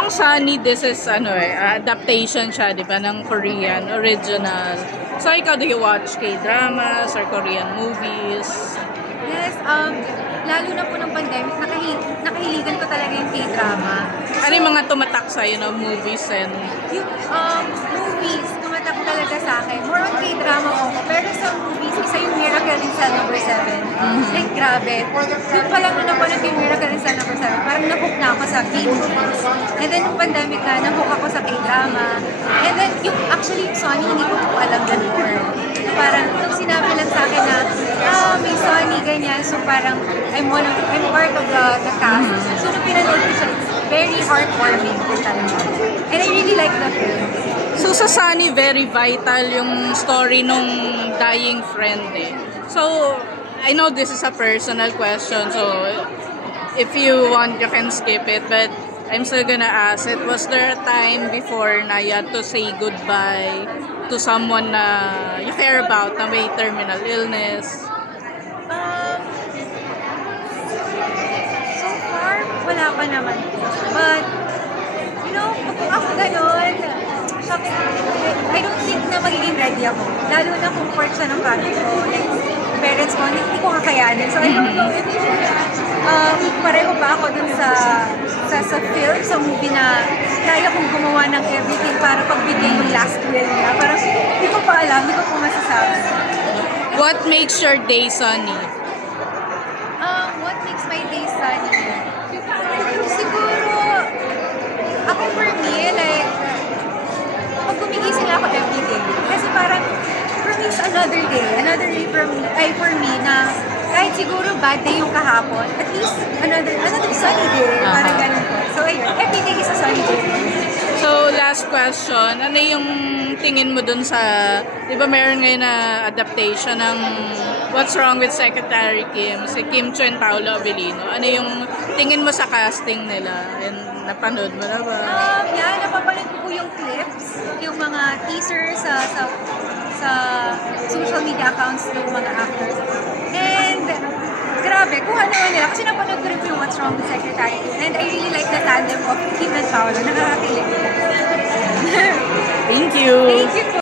bang Sunny, this is adaptation siya, di ba, ng Korean original. So ikaw, do you watch K-dramas or Korean movies? Yes, lalo na po ng pandemic, nakahiligan ko talaga yung K-drama. Ano yung mga tumatak sa'yo na movies and... Yung movies, tumatak talaga sa akin. More on K-drama po ako. Pero sa movies, isa yung Miracle in Cell No. 7. Like, grabe. Doon pa lang nung napanood yung Miracle in Cell No. 7, parang nahook na ako sa K-movies. And then, nung pandemic na, nahook ako sa K-drama. And then, actually, yung Sony, hindi ko po alam before. Parang, nung sinabi lang sa akin na, may Sony, ganyan. So, parang, I'm part of the cast. So, nung pinanood ko siya, very heartwarming po talaga. And I really like the film. So sa Sunny, very vital yung story nung dying friend eh. So, I know this is a personal question, so if you want, you can skip it, but I'm still gonna ask it. Was there a time before na you had to say goodbye to someone na you care about na may terminal illness? So far, wala pa naman. But, you know, kung ako ganon, I don't think na magiging ready ako. Lalo na kung part siya ng family ko. Like, parents ko, hindi ko kakayanin. So, I don't know if pareho pa ako dun sa film, sa movie na kaya kong gumawa ng everything para pagbigay yung last will niya. Parang hindi ko pa alam, hindi ko po masasabi. What makes your day sunny? What makes my day sunny? Siguro, ako for me, like, pag gumigising ako everyday. Kasi parang, for me, it's another day. Another day for me na kahit siguro bad day yung kahapon, at least another sunny day. Parang ganun po. So, ayun, everyday is a sunny day. So, last question. Ano yung tingin mo dun sa, di ba meron ngayon na adaptation ng What's Wrong with Secretary Kim, si Kim Cho and Paolo Avellino. Ano yung tingin mo sa casting nila? And napanood mo na ba? Yeah, napapanood ko po yung clips, yung mga teasers sa social media accounts ng mga actors. And grabe, kuha naman nila. Kasi napanood ko rin po yung What's Wrong with Secretary Kim. And I really like the tandem of Kim and Paolo. Nakakakilig. Thank you. Thank you.